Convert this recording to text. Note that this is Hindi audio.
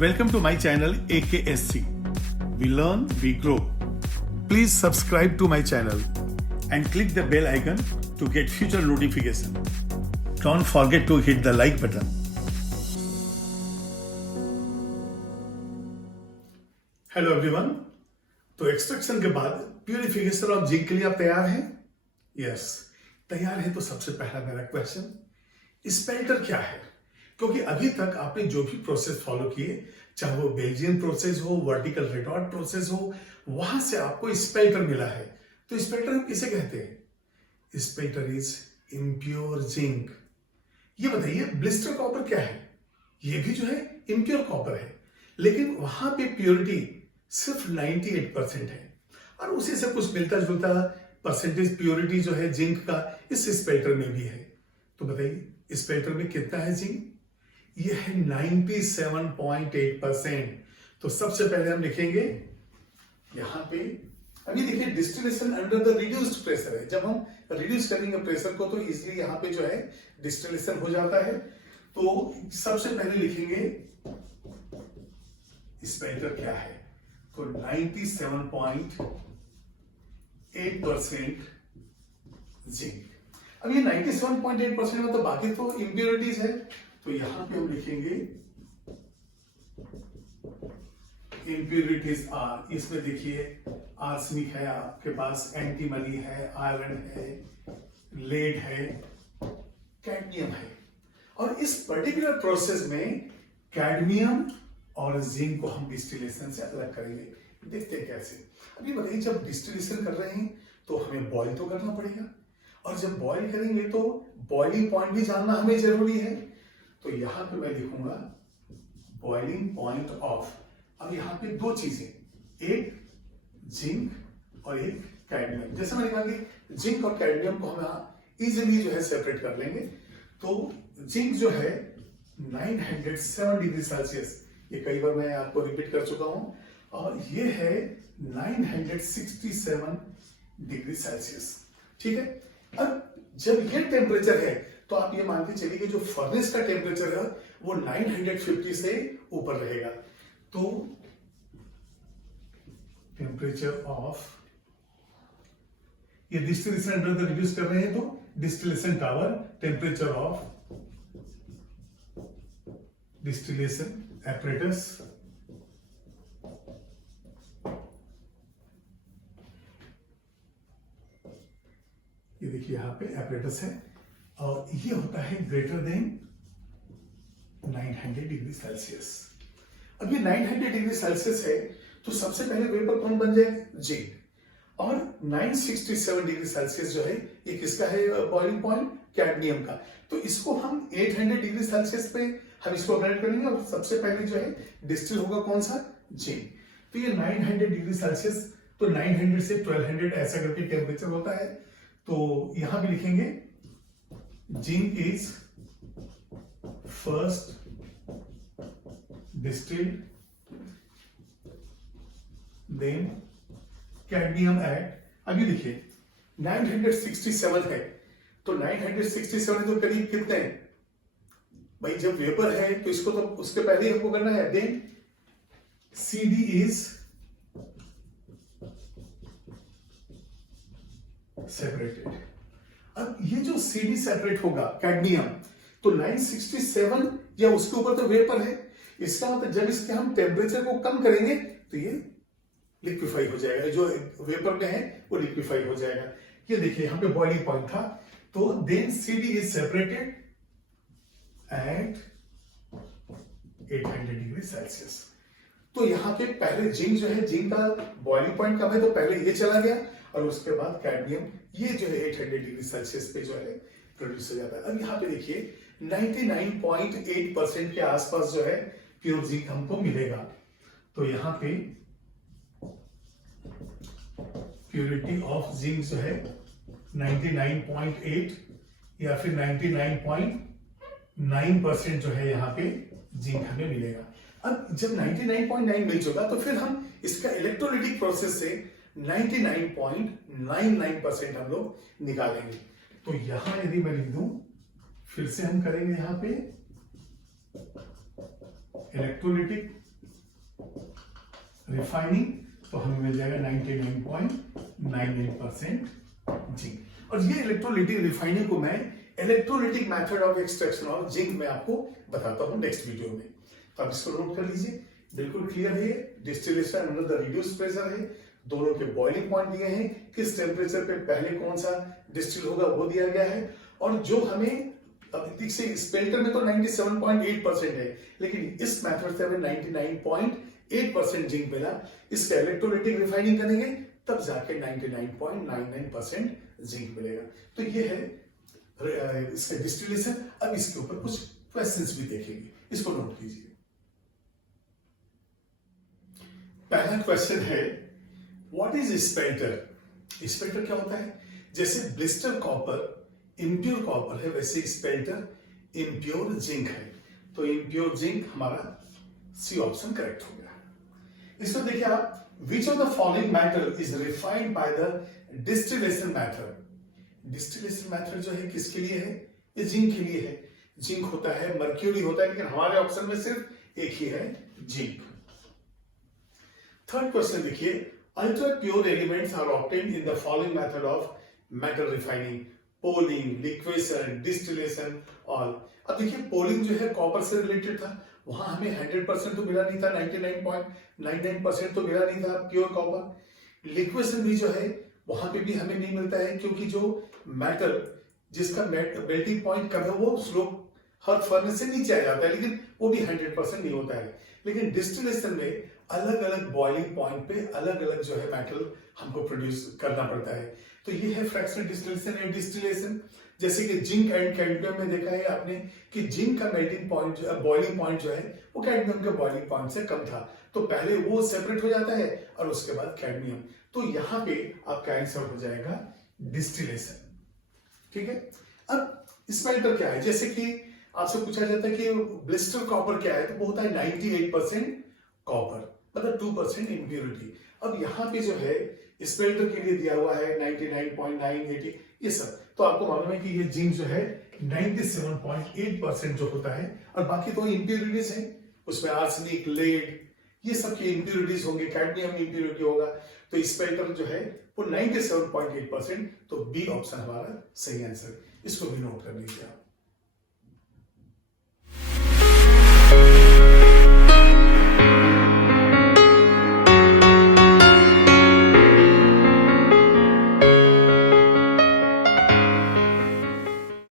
Welcome to my channel AKSC. We learn, we grow. Please subscribe to my channel and click the bell icon to get future notification. Don't forget to hit the like button. Hello everyone. तो एक्सट्रैक्शन के बाद प्यूरिफिकेशन ऑफ जिंक के लिए आप तैयार हैं? यस, तैयार है। तो सबसे पहला मेरा क्वेश्चन, स्पेल्टर क्या है? क्योंकि अभी तक आपने जो भी प्रोसेस फॉलो किए, चाहे वो बेल्जियन प्रोसेस हो, वर्टिकल रेटॉर्ट प्रोसेस हो, वहां से आपको स्पेल्टर मिला है। तो स्पेल्टर हम किसे कहते हैं? स्पेल्टर इज इम्प्योर जिंक। ये बताइए, ब्लिस्टर कॉपर क्या है? ये भी जो है इम्प्योर कॉपर है, लेकिन वहां पे प्योरिटी सिर्फ 98% है और उसी से कुछ मिलता जुलता परसेंटेज प्योरिटी जो है जिंक का इस स्पेल्टर में भी है। तो बताइए स्पेल्टर में कितना है जिंक? ये है 97.8%। तो सबसे पहले हम लिखेंगे यहां पे, अभी देखिए distillation under the reduced pressure है। जब हम रिड्यूस करेंगे प्रेशर को तो इजीली यहां पे जो है डिस्टिलेशन हो जाता है। तो सबसे पहले लिखेंगे स्पेल्टर क्या है। तो 97.8% जिंक। अब ये 97.8% में तो बाकी तो इम्प्योरिटीज है, तो यहां पे हम लिखेंगे इम्प्योरिटीज आर। इसमें देखिए आर्सेनिक है आपके पास, एंटीमनी है, आयरन है, लेड है, कैडमियम है। और इस पर्टिकुलर प्रोसेस में कैडमियम और जिंक को हम डिस्टिलेशन से अलग करेंगे। देखते हैं कैसे। अभी बताइए, जब डिस्टिलेशन कर रहे हैं तो हमें बॉईल तो करना पड़ेगा, और जब बॉईल करेंगे तो बॉइलिंग पॉइंट भी जानना हमें जरूरी है। तो यहां पे मैं लिखूंगा बॉइलिंग पॉइंट ऑफ। अब यहां पे दो चीजें, एक जिंक और एक कैडमियम। जैसे मैंने कहा कि जिंक और कैडमियम को हम इजीली जो है सेपरेट कर लेंगे। तो जिंक जो है 907 डिग्री सेल्सियस, ये कई बार मैं आपको रिपीट कर चुका हूं, और ये है 967 डिग्री सेल्सियस। ठीक है। अब जब ये टेम्परेचर है तो आप ये मान के चलिए कि जो फर्नेस का टेम्परेचर है वो 950 से ऊपर रहेगा। तो टेम्परेचर ऑफ, ये डिस्टिलेशन अंडर द रिड्यूस कर रहे हैं तो distillation tower, temperature of distillation apparatus, ये देखिए यहां पे apparatus है, और ये होता है ग्रेटर देन 900 डिग्री सेल्सियस। अब ये 900 डिग्री सेल्सियस है तो सबसे पहले वेपर कौन बन जाए? जिंक। और 967 डिग्री सेल्सियस जो है ये किसका है बॉइलिंग पॉइंट? कैडमियम का। तो इसको हम 800 डिग्री सेल्सियस पे हम इसको अपडेट करेंगे, और सबसे पहले जो है डिस्टिल होगा कौन सा? जिंक। तो ये 900 डिग्री सेल्सियस, तो 900 से 1200 ऐसा करके टेम्परेचर होता है। तो यहां भी लिखेंगे zinc is first distilled, then cadmium at, अभी देखिए 967 है, तो 967 तो करीब कितने हैं भाई? जब वेपर है तो इसको तो उसके पहले ही हमको करना है। Then CD is separated. अब ये जो CD सेपरेट होगा कैडमियम, तो 967 या उसके ऊपर तो वेपर है, इसका मतलब जब इसके हम टेम्परेचर को कम करेंगे तो ये लिक्विफाई हो जाएगा। जो वेपर में है वो लिक्विफाई हो जाएगा। ये देखिए यहां पे बॉइलिंग पॉइंट था, तो then CD is separated at 800 degree Celsius. तो यहां पे पहले जिंक जो है, जिंक का बॉइलिंग पॉइंट कम है तो पहले ये चला गया, और उसके बाद कैडमियम ये जो है 800 डिग्री सेल्सियस पे जो है प्रोड्यूस हो जाता है। अब यहां पे देखिए 99.8% के आसपास जो है प्योर जिंक हमको मिलेगा। तो यहां पे प्योरिटी ऑफ जिंक जो है 99.8 या फिर 99.9% जो है यहाँ पे जिंक हमें मिलेगा। अब जब 99.9 मिल चुका तो फिर हम इसका इलेक्ट्रोलिटिक प्रोसेस से 99.99% हम लोग निकालेंगे। तो यहां यदि मैं लिख दूं, फिर से हम करेंगे यहां पे इलेक्ट्रोलिटिक रिफाइनिंग तो हमें मिल जाएगा 99.99% जिंक। और ये इलेक्ट्रोलिटिक रिफाइनिंग को मैं electrolytic method of extraction of zinc में आपको बताता हूं नेक्स्ट वीडियो में। तो आप इसको नोट कर लीजिए, बिल्कुल क्लियर है। Distillation under the reduce pressure है, दोनों के बॉइलिंग पॉइंट दिए हैं, किस टेम्परेचर पे पहले कौन सा डिस्टिल होगा वो दिया गया है। और जो हमें स्पेल्टर में तो 97.8% है, लेकिन इस मेथड से हमें 99.8% जिंक मिला। इसका इलेक्ट्रोलिटिक रिफाइनिंग करेंगे तब जाके 99.99% जिंक मिलेगा। तो ये है इसका डिस्टिलेशन। अब इसके ऊपर कुछ क्वेश्चंस भी देखेंगे, इसको नोट कीजिए। पहला क्वेश्चन है व्हाट इज स्पेल्टर। स्पेल्टर क्या होता है? जैसे ब्लिस्टर कॉपर इम्प्योर कॉपर है, वैसे स्पेल्टर इम्प्योर जिंक है। तो इम्प्योर जिंक हमारा सी ऑप्शन करेक्ट हो गया। इसको देखिए आप, which of the following matter is refined by the distillation method. Distillation method जो है किसके लिए है? ये जिंक के लिए है। जिंक होता है, मर्क्यूरी होता है, लेकिन हमारे ऑप्शन में सिर्फ एक ही है, जिंक। थर्ड क्वेश्चन देखिए, ultra pure elements are obtained in the following method of metal refining, poling, liquation, distillation all. अब देखिए पोलिंग जो है कॉपर से रिलेटेड था, वहां हमें 100% तो मिला नहीं था, 99.99% तो मिला नहीं था प्योर कॉपर। लिक्वेशन भी जो है वहां पे भी हमें नहीं मिलता है, क्योंकि जो मेटल जिसका मेल्टिंग पॉइंट कम है वो स्लोप हर फर्नेस से नीचे आ जाता है, लेकिन वो भी 100% नहीं होता है। लेकिन डिस्टिलेशन में अलग अलग बॉइलिंग पॉइंट पे अलग अलग जो है मेटल हमको प्रोड्यूस करना पड़ता है। तो ये है फ्रैक्शनल डिस्टिलेशन एंड डिस्टिलेशन। जैसे कि जिंक एंड कैडमियम में देखा है आपने कि जिंक का मेल्टिंग पॉइंट बॉइलिंग पॉइंट जो है वो कैडमियम के बॉइलिंग पॉइंट से कम था, तो पहले वो सेपरेट हो जाता है और उसके बाद कैडमियम। तो यहां पे आपका आंसर हो जाएगा डिस्टिलेशन। ठीक है। अब स्पेल्टर क्या है? जैसे कि आपसे पूछा जाता है कि ब्लिस्टर कॉपर क्या है, तो वो होता है 98% कॉपर, मतलब 2% इम्प्योरिटी। अब यहाँ पे जो है स्पेल्टर के लिए दिया हुआ है 99.980 ये सब। तो आपको मालूम है कि ये जिंक जो है 97.8% जो होता है, और बाकी तो इम्प्योरिटीज है, उसमें आर्सेनिक, लेड, ये सब की इम्प्योरिटीज होंगे, कैडमियम इम्प्योरिटी होगा। तो स्पेल्टर जो है वो 97.8%, तो बी ऑप्शन हमारा सही आंसर। इसको भी नोट कर लीजिए आप।